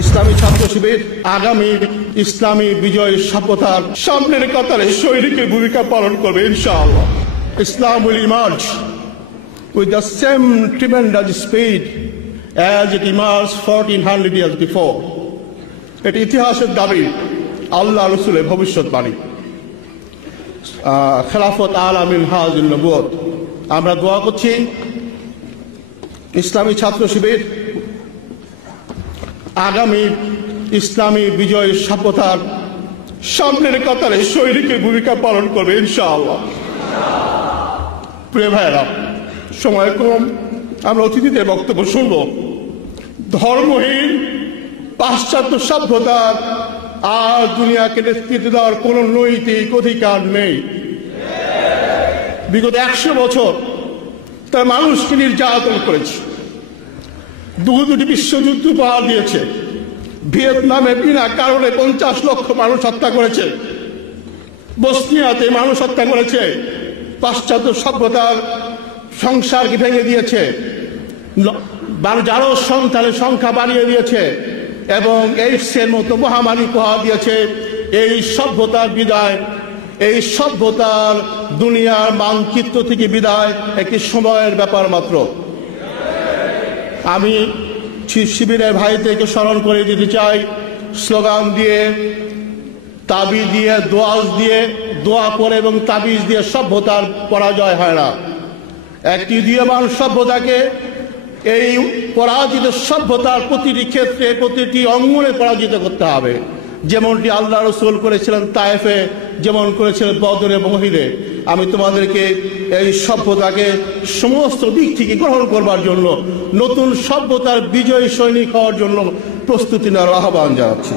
ইসলামী ছাত্র শিবির আগামী ইসলামী বিজয় সভ্যতার সামনের কাতারে সৈনিকের ভূমিকা পালন করবে ইনশাআল্লাহ। Islam will emerge with the same tremendous speed as it emerged 1400 years before. এটি ইতিহাসের দাবি, আল্লাহ রসুলের ভবিষ্যৎবাণী। খেলাফত আলা মিনহাজুন নবুওয়াত। আমরা দোয়া করছি ইসলামী ছাত্র শিবির আগামী ইসলামী বিজয় সভ্যতার সামনের কাতারে সৈনিকের ভূমিকা পালন করবে ইনশাআল্লাহ। প্রিয় ভাইয়েরা, সময় কম, আমরা অতিথিদের বক্তব্য শুনব। ধর্মহীন পাশ্চাত্য সভ্যতার আর দুনিয়াকে নেতৃত্ব দেওয়ার কোন নৈতিক অধিকার নেই। বিগত 100 বছর তার মানুষকে নির্যাতন করেছে, দুটি বিশ্বযুদ্ধ উপহার দিয়েছে, ভিয়েতনামে বিনা কারণে 50 লক্ষ মানুষ হত্যা করেছে, বসনিয়াতে মানুষ হত্যা করেছে, পাশ্চাত্য সভ্যতার সংসারকে ভেঙে দিয়েছে, যারও সন্তানের সংখ্যা বাড়িয়ে দিয়েছে এবং এইডসের মতো মহামারী উপহার দিয়েছে। এই সভ্যতার বিদায়, এই সভ্যতার দুনিয়ার মানচিত্র থেকে বিদায় একটি সময়ের ব্যাপার মাত্র। আমি শিবিরের ভাইদেরকে স্মরণ করে দিতে চাই, স্লোগান দিয়ে, তাবিজ দিয়ে, দোয়াজ দিয়ে, দোয়া করে এবং তাবিজ দিয়ে সভ্যতার পরাজয় হয় না। একটি উদীয়মান সভ্যতাকে, এই পরাজিত সভ্যতার প্রতিটি ক্ষেত্রে, প্রতিটি অঙ্গনে পরাজিত করতে হবে। যেমনটি আল্লাহ রসুল করেছিলেন তায়েফে, যেমন করেছিলেন বদরে এবং উহুদে। আমি তোমাদেরকে এই সভ্যতাকে সমস্ত দিক থেকে গ্রহণ করবার জন্য, নতুন সভ্যতার বিজয়ী সৈনিক হওয়ার জন্য প্রস্তুতি নেওয়ার আহ্বান জানাচ্ছি।